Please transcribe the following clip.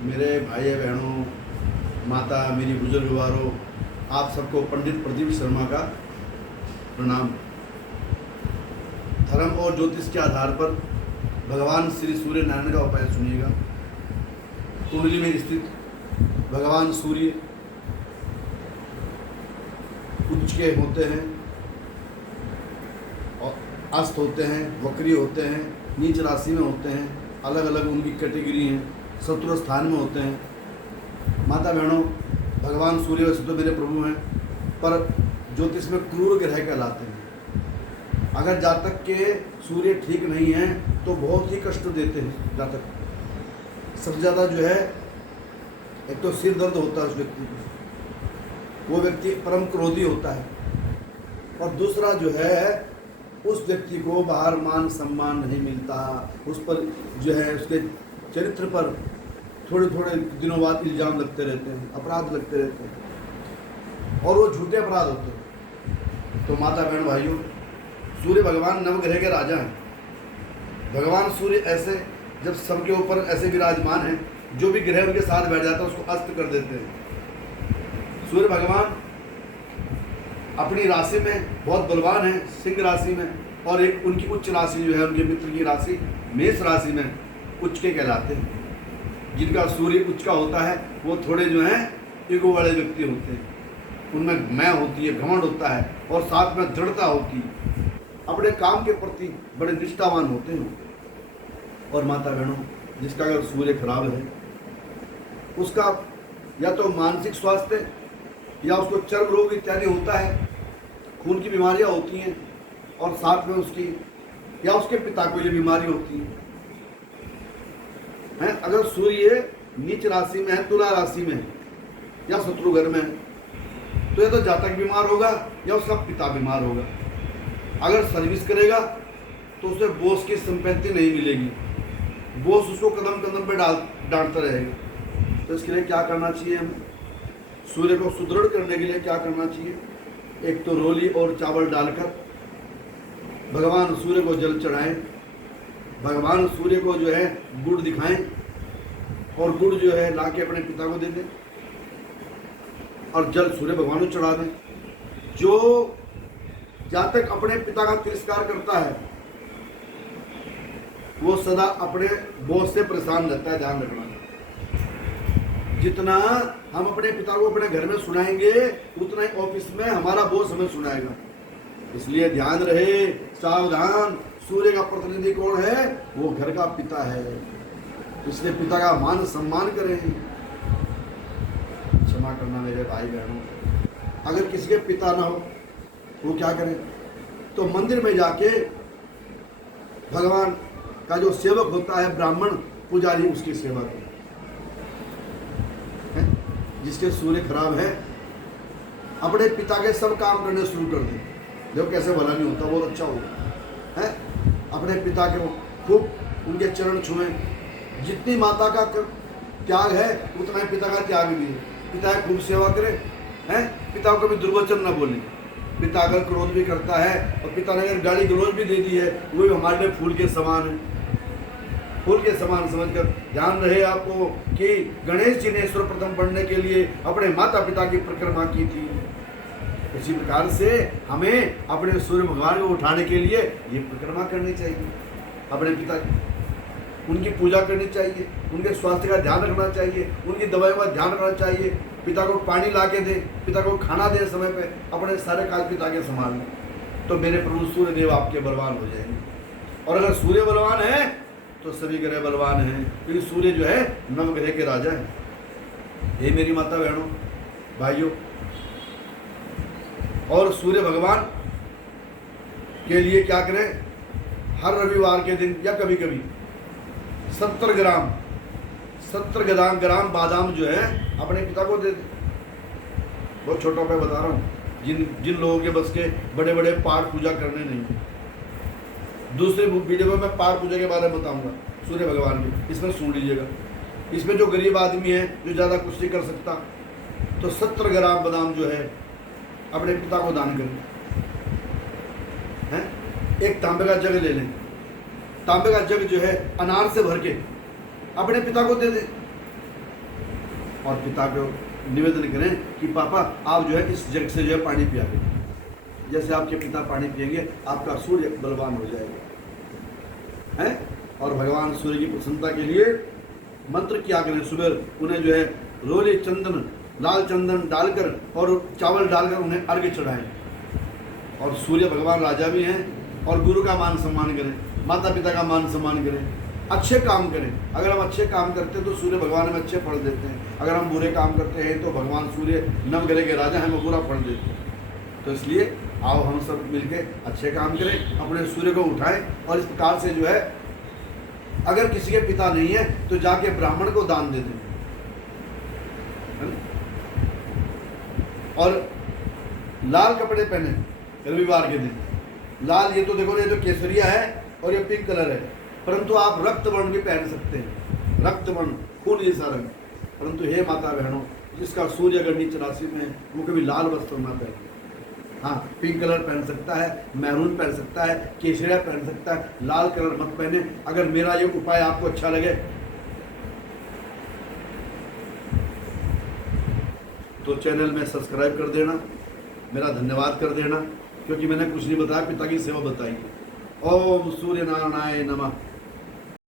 मेरे भाई बहनों, माता, मेरी बुजुर्गवारों, आप सबको पंडित प्रदीप शर्मा का प्रणाम। धर्म और ज्योतिष के आधार पर भगवान श्री सूर्य नारायण का उपाय सुनिएगा। कुंडली में स्थित भगवान सूर्य उच्च के होते हैं और अस्त होते हैं, वक्री होते हैं, नीच राशि में होते हैं, अलग अलग उनकी कैटेगरी हैं, शत्रु स्थान में होते हैं। माता बहनों, भगवान सूर्य वैसे तो मेरे प्रभु हैं, पर ज्योतिष में क्रूर ग्रह कहलाते हैं। अगर जातक के सूर्य ठीक नहीं है तो बहुत ही कष्ट देते हैं जातक। सबसे ज़्यादा जो है, एक तो सिर दर्द होता है उस व्यक्ति को, वो व्यक्ति परम क्रोधी होता है, और दूसरा जो है उस व्यक्ति को बाहर मान सम्मान नहीं मिलता, उस पर जो है उसके चरित्र पर थोड़े थोड़े दिनों बाद इल्ज़ाम लगते रहते हैं, अपराध लगते रहते हैं, और वो झूठे अपराध होते हैं। तो माता बहन भाइयों, सूर्य भगवान नवग्रह के राजा हैं। भगवान सूर्य ऐसे जब सबके ऊपर ऐसे विराजमान हैं, जो भी ग्रह उनके साथ बैठ जाता है उसको अस्त कर देते हैं। सूर्य भगवान अपनी राशि में बहुत बलवान है, सिंह राशि में, और एक उनकी उच्च राशि जो है, उनके मित्र की राशि मेष राशि में उच्च के कहलाते हैं। जिनका सूर्य उच्च का होता है वो थोड़े जो हैं ईगो वाले व्यक्ति होते हैं, उनमें मैं होती है, घमंड होता है, और साथ में दृढ़ता होती है, अपने काम के प्रति बड़े निष्ठावान होते हैं। और माता बहनों, जिसका अगर सूर्य खराब है, उसका या तो मानसिक स्वास्थ्य या उसको चर्म रोग इत्यादि होता है, खून की बीमारियां होती हैं, और साथ में उसकी या उसके पिता को ये बीमारी होती है। अगर सूर्य नीच राशि में है, तुला राशि में है, या शत्रु घर में है, तो या तो जातक बीमार होगा या उसका पिता बीमार होगा। अगर सर्विस करेगा तो उसे बॉस की संपत्ति नहीं मिलेगी, बॉस उसको कदम कदम पे डांटता रहेगा। तो इसके लिए क्या करना चाहिए हमें? सूर्य को सुदृढ़ करने के लिए क्या करना चाहिए? एक तो रोली और चावल डालकर भगवान सूर्य को जल चढ़ाएं, भगवान सूर्य को जो है गुड़ दिखाएं, और गुड़ जो है ला के अपने पिता को दे दें, और जल सूर्य भगवान को चढ़ा दें। जो जातक अपने पिता का तिरस्कार करता है वो सदा अपने बॉस से परेशान रहता है, ध्यान रखना। जितना हम अपने पिता को अपने घर में सुनाएंगे, उतना ही ऑफिस में हमारा बॉस हमें सुनाएगा। इसलिए ध्यान रहे, सावधान। सूर्य का प्रतिनिधि कौन है? वो घर का पिता है, इसलिए पिता का मान सम्मान करें। क्षमा करना मेरे भाई बहनों, अगर किसी के पिता ना हो वो क्या करें? तो मंदिर में जाके भगवान का जो सेवक होता है, ब्राह्मण पुजारी, उसकी सेवा करें। जिसके सूर्य खराब है, अपने पिता के सब काम करने शुरू कर दें। देखो कैसे भला नहीं होता, बहुत अच्छा होगा है। अपने पिता के खूब उनके चरण छुएं। जितनी माता का त्याग है उतना ही पिता का त्याग भी है। पिता की खूब सेवा करें, हैं? पिता को कभी दुर्वचन न बोले। पिता अगर क्रोध भी करता है और पिता ने अगर गाली गलौज भी दे दी है, वो भी हमारे लिए फूल के समान है। फूल के समान समझकर ध्यान रहे आपको कि गणेश जी ने सर्वप्रथम पढ़ने के लिए अपने माता पिता की परिक्रमा की थी। उसी प्रकार से हमें अपने सूर्य भगवान को उठाने के लिए ये परिक्रमा करनी चाहिए, अपने पिता की उनकी पूजा करनी चाहिए, उनके स्वास्थ्य का ध्यान रखना चाहिए, उनकी दवाइयों का ध्यान रखना चाहिए। पिता को पानी ला के दे, पिता को खाना दे समय पे, अपने सारे काज पिता के समान में, तो मेरे प्रभु सूर्य देव आपके बलवान हो जाएंगे। और अगर सूर्य बलवान है तो सभी ग्रह बलवान हैं, क्योंकि सूर्य जो है नवग्रह के राजा है। हे मेरी माता बहनों भाइयों, और सूर्य भगवान के लिए क्या करें? हर रविवार के दिन या कभी कभी 70 ग्राम बादाम जो है अपने पिता को दे दें। बहुत छोटा मैं बता रहा हूँ, जिन लोगों के बस के बड़े बड़े पाठ पूजा करने नहीं। दूसरे वीडियो में मैं पाठ पूजा के बारे में बताऊंगा, सूर्य भगवान की, इसमें सुन लीजिएगा। इसमें जो गरीब आदमी है, जो ज़्यादा कुछ नहीं कर सकता, तो 70 ग्राम बादाम जो है अपने पिता को दान करें। हैं? एक तांबे का जग ले लें, तांबे का जग जो है अनार से भर के अपने पिता को दे दें। और पिता को निवेदन करें कि पापा आप जो है इस जग से जो है पानी पिया करें। जैसे आपके पिता पानी पिएंगे आपका सूर्य बलवान हो जाएगा है। और भगवान सूर्य की प्रसन्नता के लिए मंत्र क्या करें, सुबह उन्हें जो है रोली चंदन लाल चंदन डालकर और चावल डालकर उन्हें अर्घ्य चढ़ाएं। और सूर्य भगवान राजा भी हैं और गुरु का मान सम्मान करें, माता पिता का मान सम्मान करें, अच्छे काम करें। अगर हम अच्छे काम करते हैं तो सूर्य भगवान हमें अच्छे फल देते हैं, अगर हम बुरे काम करते हैं तो भगवान सूर्य नवग्रह के राजा हमें बुरा फल देते हैं। तो इसलिए आओ हम सब मिलके अच्छे काम करें, अपने सूर्य को उठाएं और इस प्रकार से जो है अगर किसी के पिता नहीं है तो जाके ब्राह्मण को दान दे दें। और लाल कपड़े पहने रविवार के दिन, लाल ये तो देखो ये तो केसरिया है और ये पिंक कलर है, परंतु आप रक्त वर्ण भी पहन सकते हैं, रक्त वर्ण खून जैसा रंग। परंतु हे माता बहनों, जिसका सूर्य अगर नीच राशि में है वो कभी लाल वस्त्र ना पहने। हाँ, पिंक कलर पहन सकता है, मैरून पहन सकता है, केसरिया पहन सकता है, लाल कलर मत पहने। अगर मेरा ये उपाय आपको अच्छा लगे तो चैनल में सब्सक्राइब कर देना, मेरा धन्यवाद कर देना, क्योंकि मैंने कुछ नहीं बताया, पिता की सेवा बताई। ओम सूर्य नारायणाय नमः।